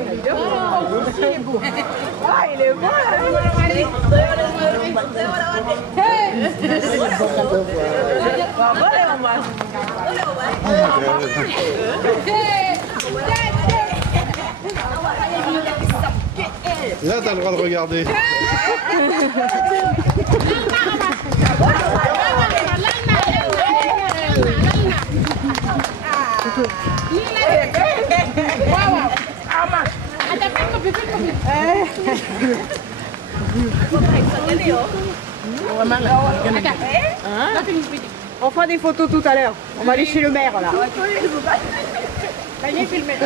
Il est beau. Ah, il est beau là. Là, t'as le droit de regarder. On fera des photos tout à l'heure. On va aller chez le maire là. Viens filmer.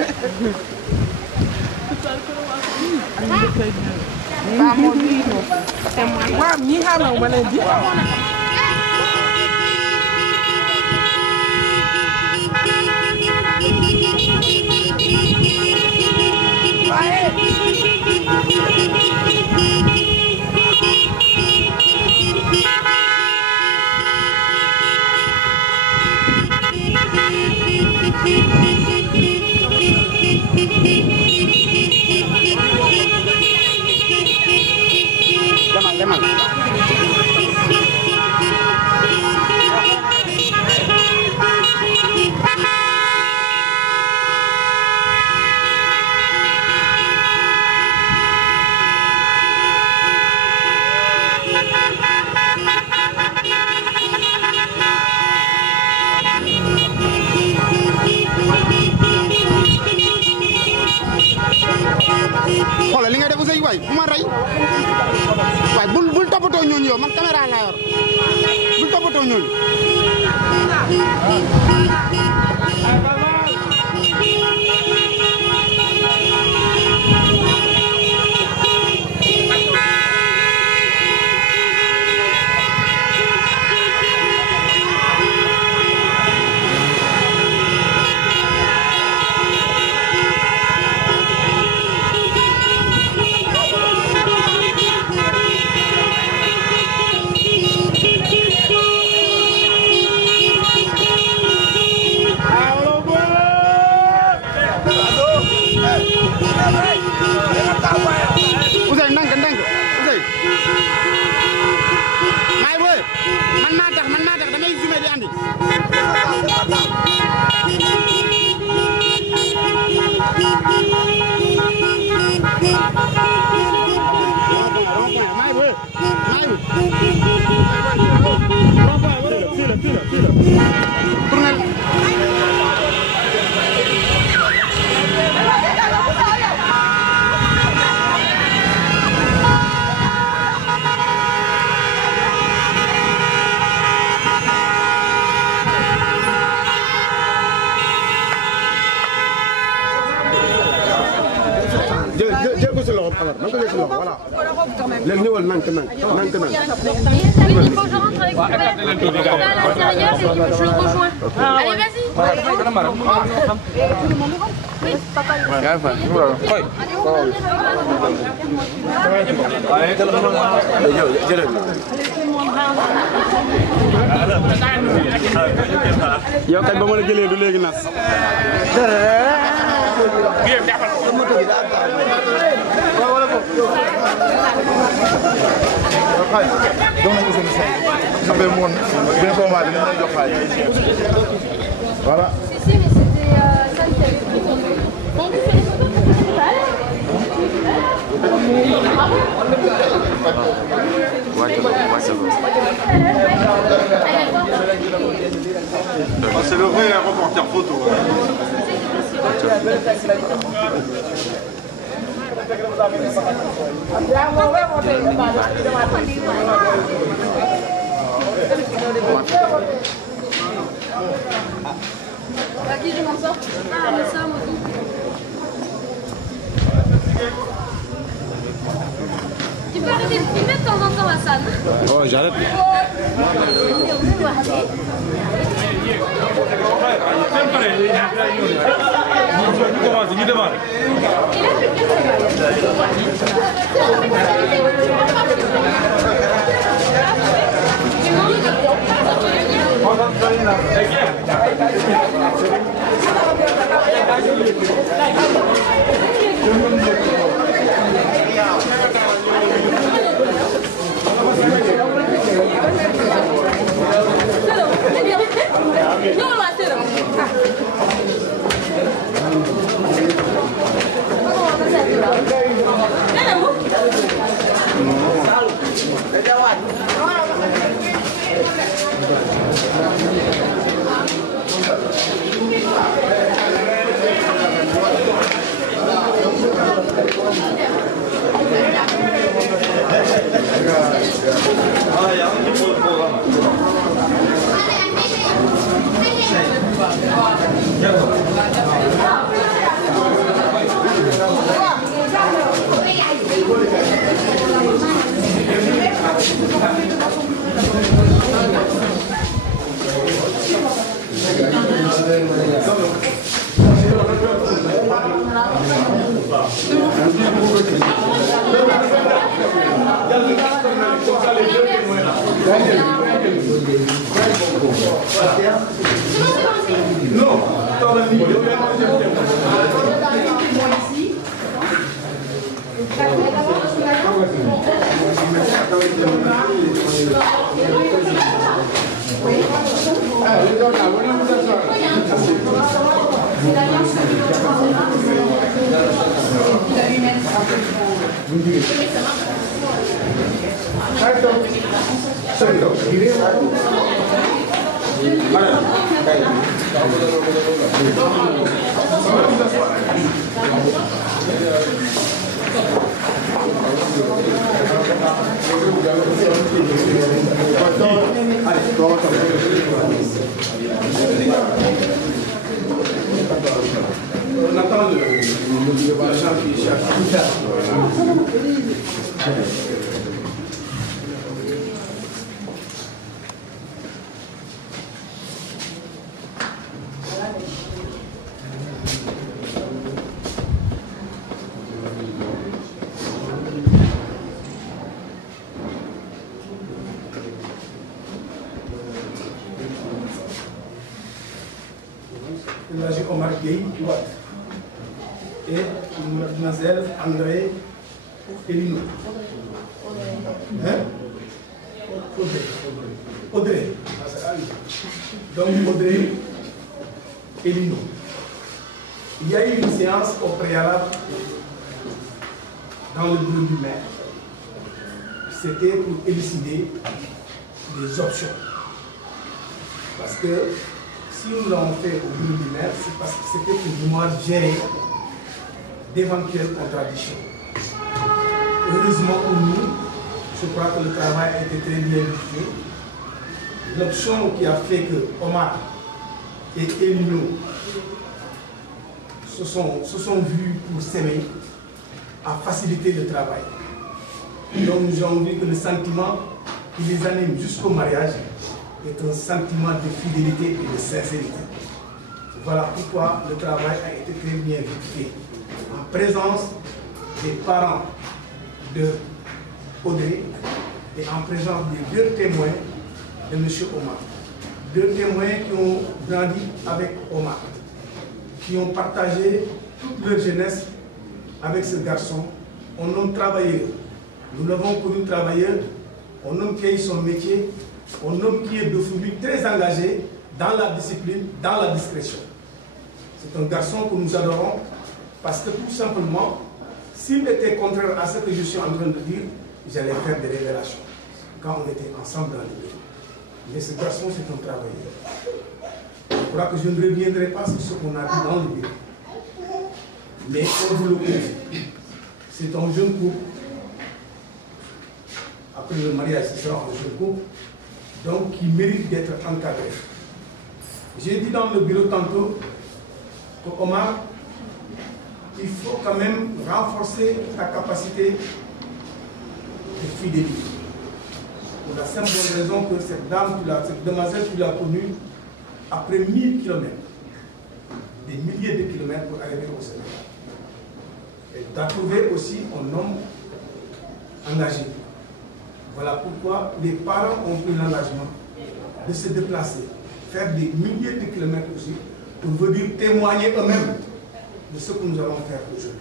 xoolal li nga def Ousseyn waay bu ma rey waay bul toppatoo ñooñu yow man caméra laa yor bul toppatoo ñooñu. Ousseyn ndànk ndànk Ousseyn maay booy man maa tax damay zoomé di andi. maay booy jël ko si loxo alors na ko jël si loxo voilà léegi ñëwal nank nank. Il faut que je rentre avec vous. À l'intérieur et je le rejoins. Allez, vas-y. Oui, papa. yow kañ ba ma la jëlee du léegi nas. Voilà. Si, mais c'était ça qui avait pris. On fait les C'est le vrai reporter photo. À qui je m'en sors? Ah, mais ça, moi. Tu peux arrêter de filmer de temps en temps, Hassan? Oh, j'arrête. il y a un qui prend le programme. On attend le chant qui cherche. Omar Gueye et mademoiselle André Elino. Hein? Audrey. Donc Audrey Elino. Il y a eu une séance au préalable dans le bureau du maire. C'était pour élucider des options. Parce que si nous l'avons fait au bureau du maire, c'est parce que c'était pour pouvoir gérer d'éventuelles contradictions. Heureusement pour nous, je crois que le travail a été très bien effectué. L'option qui a fait que Omar et Elino se sont vus pour s'aimer a facilité le travail. Donc nous avons vu que le sentiment qui les anime jusqu'au mariage est un sentiment de fidélité et de sincérité. Voilà pourquoi le travail a été très bien fait. En présence des parents de Audrey et en présence des deux témoins de M. Omar. Deux témoins qui ont grandi avec Omar, qui ont partagé toute leur jeunesse avec ce garçon, un homme travailleur. Nous l'avons connu travailleur, un homme qui a eu son métier, un homme qui est devenu très engagé dans la discipline, dans la discrétion. C'est un garçon que nous adorons parce que tout simplement, s'il était contraire à ce que je suis en train de dire, j'allais faire des révélations quand on était ensemble dans le bureau. Mais ce garçon, c'est un travailleur. Je crois que je ne reviendrai pas sur ce qu'on a dit dans le bureau. Mais on vous le confie. C'est un jeune couple. Après le mariage, ce sera un jeune couple. Donc, qui mérite d'être encadré. J'ai dit dans le bureau tantôt que Omar, il faut quand même renforcer ta capacité de fidélité. Pour la simple raison que cette dame, cette demoiselle, tu l'as connue après 1000 km, des milliers de kilomètres pour arriver au Sénégal. Et tu as trouvé aussi un homme engagé. Voilà pourquoi les parents ont pris l'engagement de se déplacer, faire des milliers de kilomètres aussi, pour venir témoigner eux-mêmes de ce que nous allons faire aujourd'hui.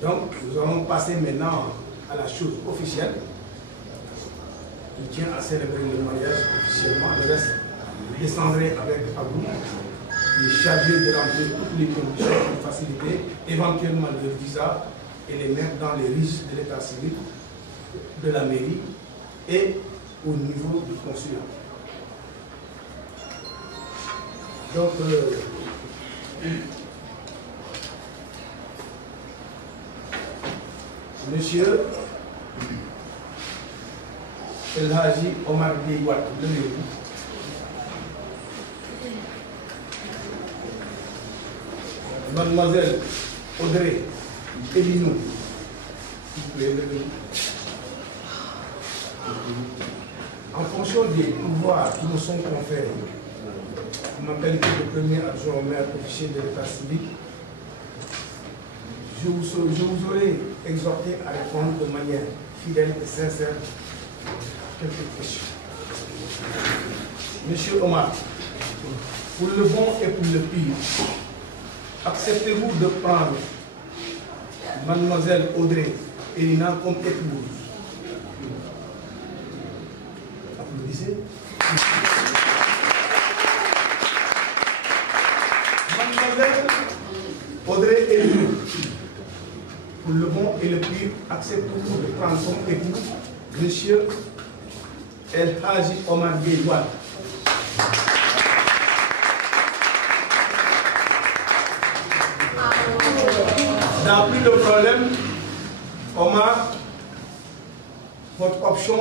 Donc, nous allons passer maintenant à la chose officielle. Il tient à célébrer le mariage officiellement. Le reste, je descendrai avec Abou, qui est chargé de remplir toutes les conditions pour faciliter éventuellement le visa et les mettre dans les registres de l'état civil, de la mairie et au niveau du consulat. Donc, Monsieur El Hadji Omar Gueye Wade, levez-vous. Mademoiselle Audrey Elinou, s'il vous plaît, levez-vous. En fonction des pouvoirs qui nous sont conférés, en ma qualité de premier adjoint au maire officier de l'état civil, je vous aurais exhorté à répondre de manière fidèle et sincère à quelques questions. Monsieur Omar, pour le bon et pour le pire, acceptez-vous de prendre mademoiselle Audrey Elina comme épouse? Applaudissez. Mademoiselle Audrey Elina, pour le bon et le pire, acceptez-vous de prendre comme époux Monsieur El Hadji Omar Gueye Wade? Dans plus de problème, Omar, votre option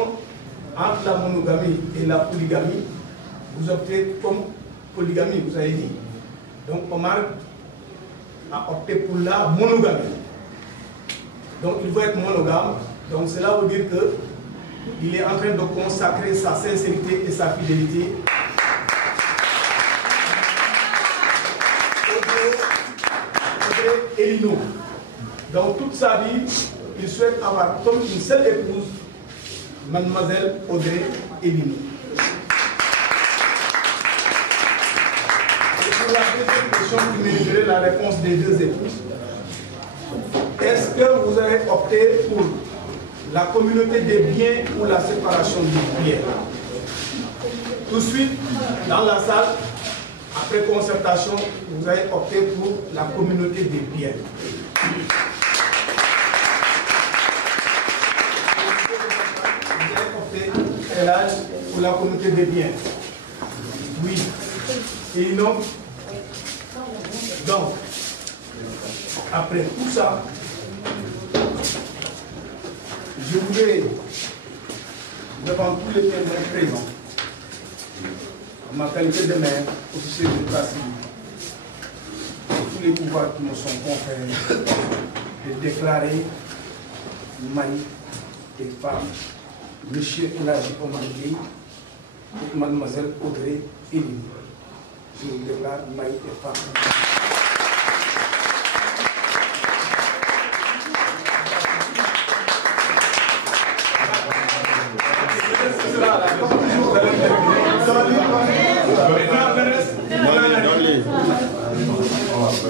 entre la monogamie et la polygamie, vous optez comme polygamie, vous avez dit. Donc Omar a opté pour la monogamie. Donc il veut être monogame. Donc cela veut dire qu'il est en train de consacrer sa sincérité et sa fidélité Audrey Elino. Donc toute sa vie, il souhaite avoir comme une seule épouse, mademoiselle Audrey Elino. Et pour la deuxième question qui mériterait la réponse des deux épouses, est-ce que vous avez opté pour la communauté des biens ou la séparation des biens? Tout de suite, dans la salle, après concertation, vous avez opté pour la communauté des biens. Vous avez opté pour la communauté des biens. Oui. Et non. Donc, après tout ça, je voudrais, devant tous les témoins présents, en ma qualité de maire, officier de l'état civil, tous les pouvoirs qui me sont conférés, de déclarer mari et femme, M. El Hadji Omar Gueye et Mademoiselle Audrey Elino. Je vous déclare mari et femme.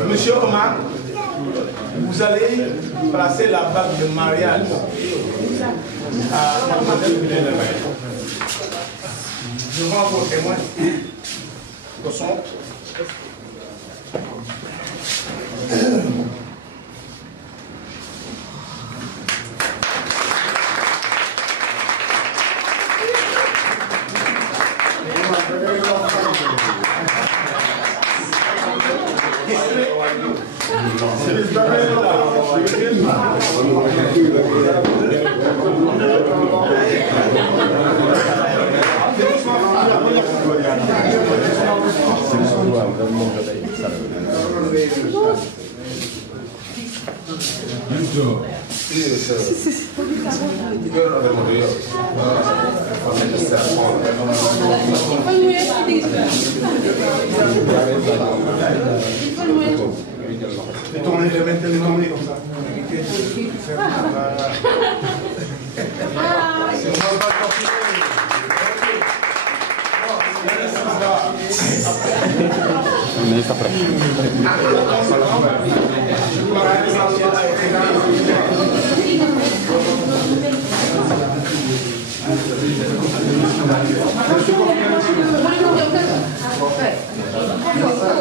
Monsieur Omar, vous allez placer la bague de mariage à Mademoiselle Gueye devant vos témoins de son. Tournez les mains, tournez comme ça. Il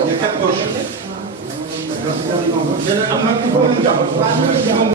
y a 4 gauches.